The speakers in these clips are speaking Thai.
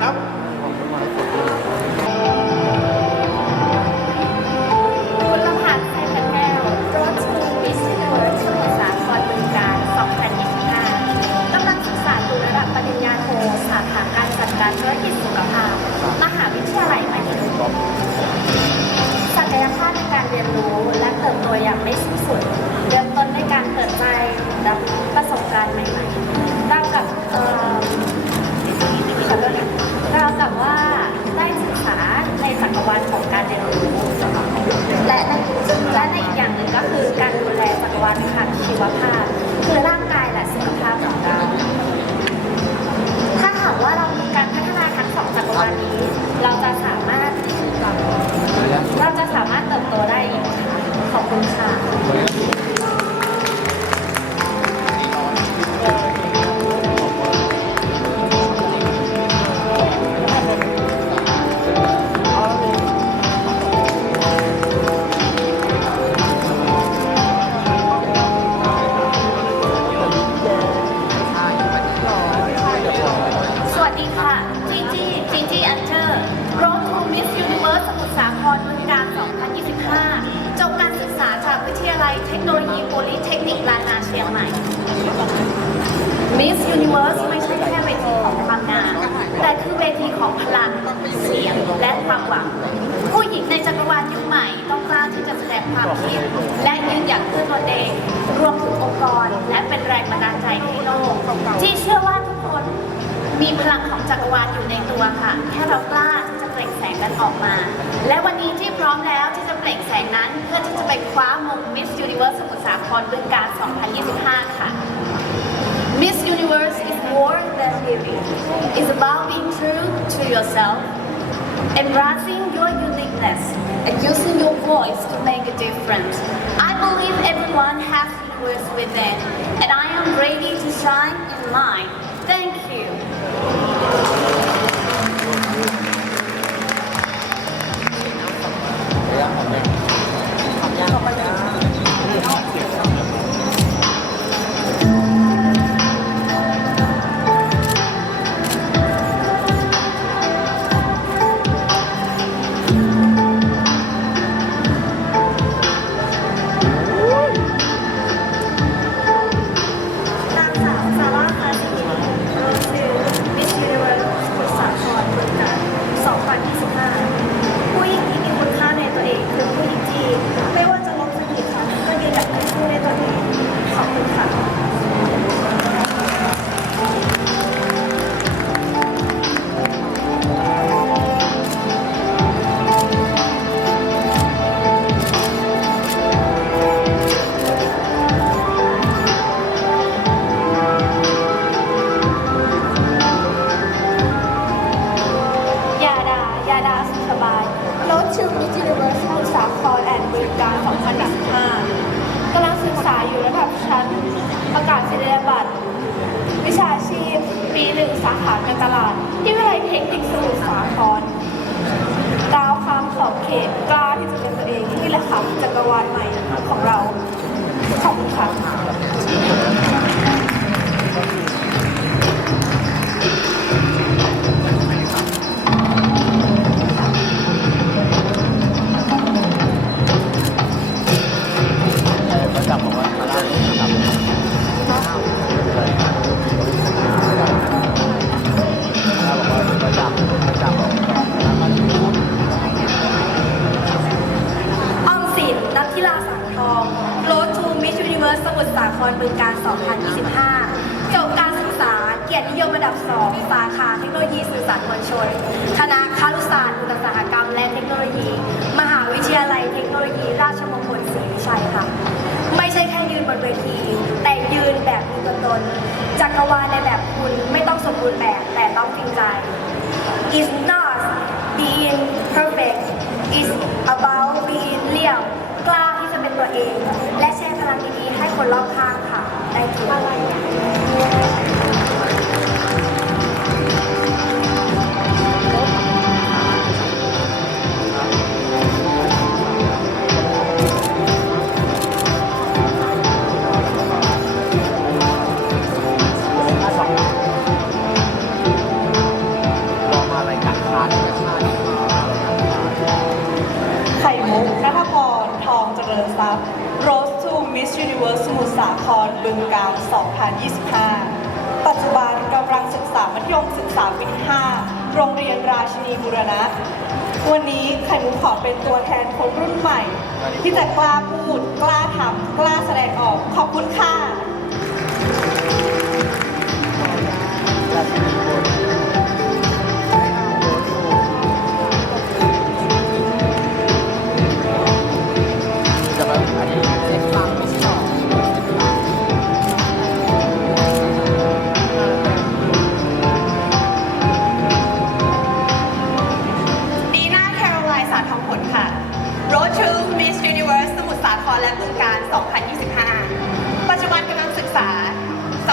ครับ Miss Universe ไม่ใช่แค่เวทีของความงามแต่คือเวทีของพลังเสียงและความหวัง ผู้หญิงในจักรวาลยุคใหม่ต้องกล้าที่จะแสดงความคิด และยืนหยัดเพื่อตนเองรวมถึงองค์กร และเป็นแรงบันดาลใจให้โลกที่เชื่อว่าทุกคนมีพลังของจักรวาลอยู่ในตัวค่ะ แค่เรากล้าที่จะเปล่งแสงกันออกมา และวันนี้ที่พร้อมแล้วที่จะเปล่งแสงนั้น เพื่อที่จะไปคว้ามง Miss Universe สมุทรสาครบึงกาฬ2025 ค่ะ It's about being true to yourself, embracing your uniqueness, and using your voice to make a difference. I believe everyone has universe within, and I am ready to shine in mine. Thank you. น บริการ 2025กำลังศึกษาอยู่ระดับชั้นประกาศศิลยบัตร วิชาชีพ ปีหนึ่งสาขาการตลาด ที่วิทยาลัยเทคนิคสมุทรสาครดาวความขอบเขตกล้าที่จะเป็นตัวเองนี่แหละค่ะจักรวาลใหม่ของเราขอบคุณค่ะ ครบึงการ 2025 จบการศึกษาเกียรตินิยมระดับ 2 สาขาเทคโนโลยีสื่อสารมวลชน คณะคารุศาสตร์อุตสาหกรรม และเทคโนโลยี มหาวิทยาลัยเทคโนโลยี ราชมงคลศรีวิชัยค่ะ ไม่ใช่แค่ยืนบนเวที แต่ยืนแบบมีตัวตน จักรวาลในแบบคุณไม่ต้องสมบูรณ์แบบแต่ต้องจริงใจ is not being perfect is เวิร์สมูสสาคอนบึงการ2025 ปัจจุบันกำลังศึกษามัธยมศึกษาปีที่5โรงเรียนราชินีบุรณะ วันนี้ไข่มุกขอเป็นตัวแทนคนรุ่นใหม่ ที่จะกล้าพูด กล้าทำกล้าแสดงออก ขอบคุณค่ะ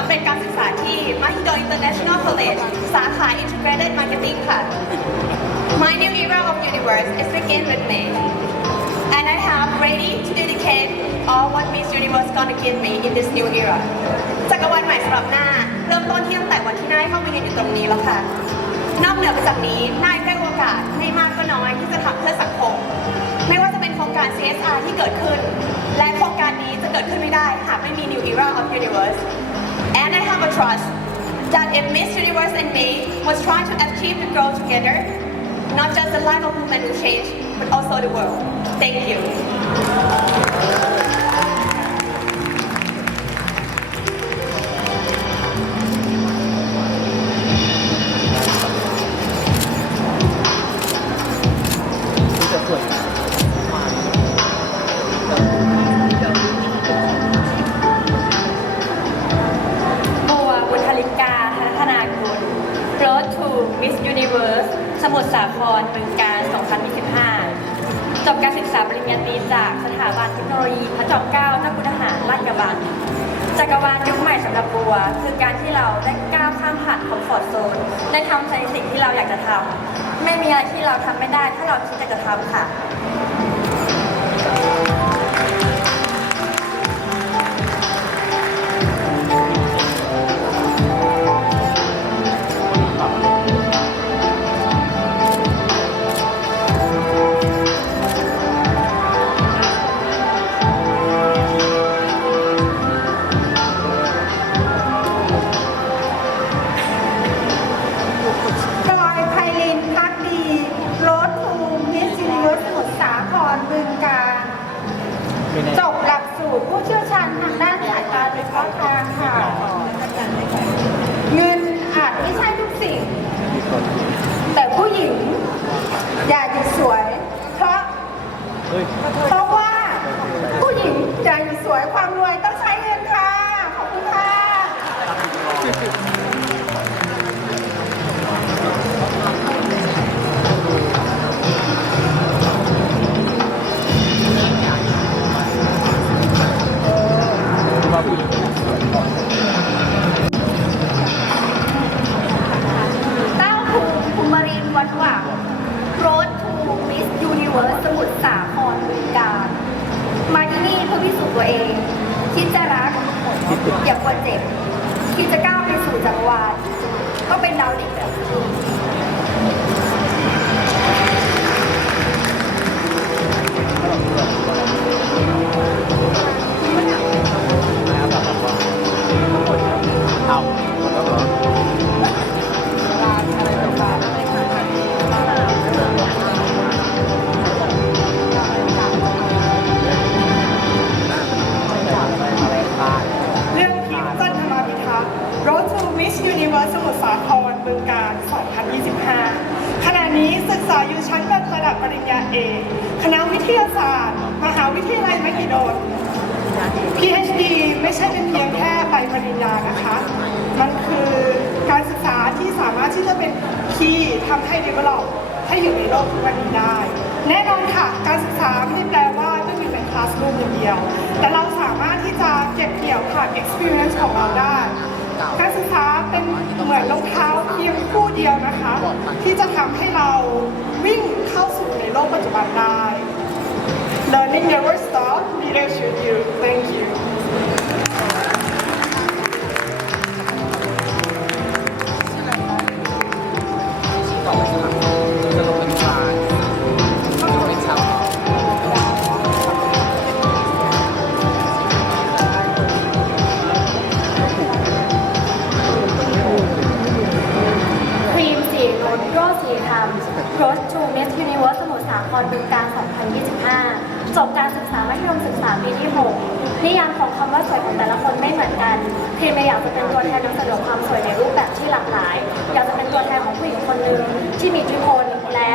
ำเร็จการศึกษาที่ Mahidol International College สาขา Integrated Marketing ค่ะ My new era of universe is begin with me and I have ready to dedicate all what Miss Universe gonna give me in this new era จักรวาลใหม่สำหรับหน้า เริ่มต้นที่ตั้งแต่วันที่นายเข้ามาเรียนอยู่ตรงนี้แล้วค่ะ นอกเหนือไปจากนี้นายได้โอกาสไม่มากก็น้อยที่จะทำเพื่อสังคม ไม่ว่าจะเป็นโครงการ CSR ที่เกิดขึ้น และโครงการนี้จะเกิดขึ้นไม่ได้หากไม่มี New Era of Universe and I have a trust that if Miss Universe and me was trying to achieve the goal together not just the life of women will change but also the world. Thank you อะไรที่เราทำไม่ได้ ถ้าเราคิดจะทำค่ะ อ ตัวเอง คิดจะรักอย่ากลัวเจ็บ คิดจะก้าวไปสู่จักรวาลก็เป็นดาวดิ่งแบบครับแบบว่าเอา ทำให้ develop ให้อยู่ในโลกทุกวันนี้ได้ แน่นอนค่ะ การศึกษาไม่ได้แปลว่าต้องอยู่ในคลาสรูมอย่างเดียว แต่เราสามารถที่จะเก็บเกี่ยวผ่าน experience ของเราได้ การศึกษาเป็นเหมือนรองเท้าเพียงคู่เดียวนะคะ ที่จะทำให้เราวิ่งเข้าสู่ในโลกปัจจุบันได้ Learning never stop neither should you thank you ทีมเมย์อยากจะเป็นตัวแทนนำเสนอความสวยในรูปแบบที่หลากหลาย อยากจะเป็นตัวแทนของผู้หญิงคนหนึ่งที่มีอิทธิพลและ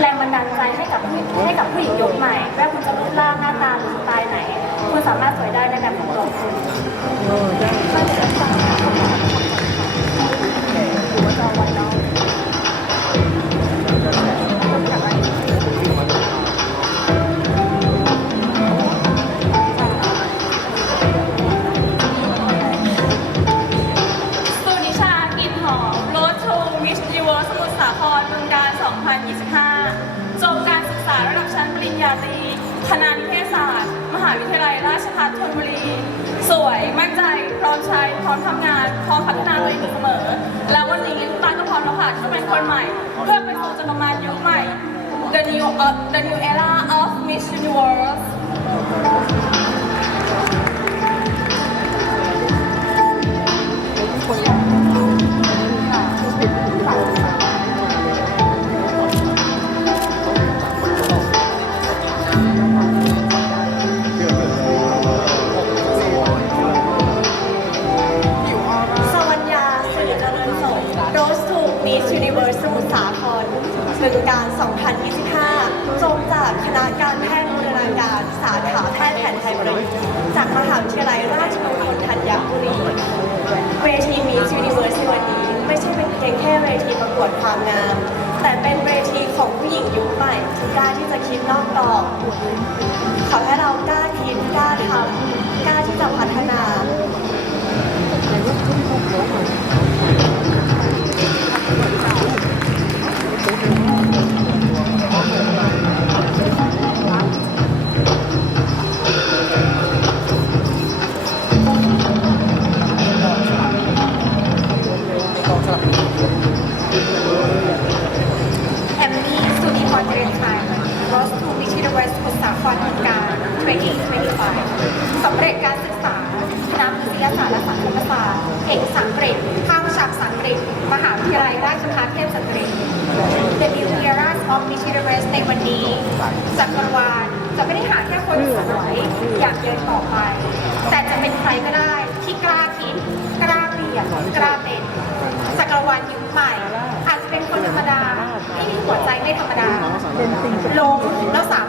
แรงบันดาลใจให้กับผู้ให้กับผู้หญิงยุคใหม่ไม่ว่าคุณจะรูปร่างหน้าตาหรือสไตล์ไหน คุณสามารถสวยได้ในแบบของตัวคุณ new uh, the new era of Miss Universe Miss Universe สมุทรสาครบึงการ 2025 จบจากคณะการแพทย์บูรณาการสาขาแพทย์แผนไทยประยุกต์จากมหาวิทยาลัยราชมงคลธัญบุรีเวที Miss Universe ในวันนี้ ไม่ใช่เป็นเพียงแค่เวทีประกวดความงาม แต่เป็นเวทีของผู้หญิงยุคใหม่ที่กล้าที่จะคิดนอกกรอบขอให้เรากล้าคิดกล้าทำกล้าที่จะพัฒนา ล้มแล้วสา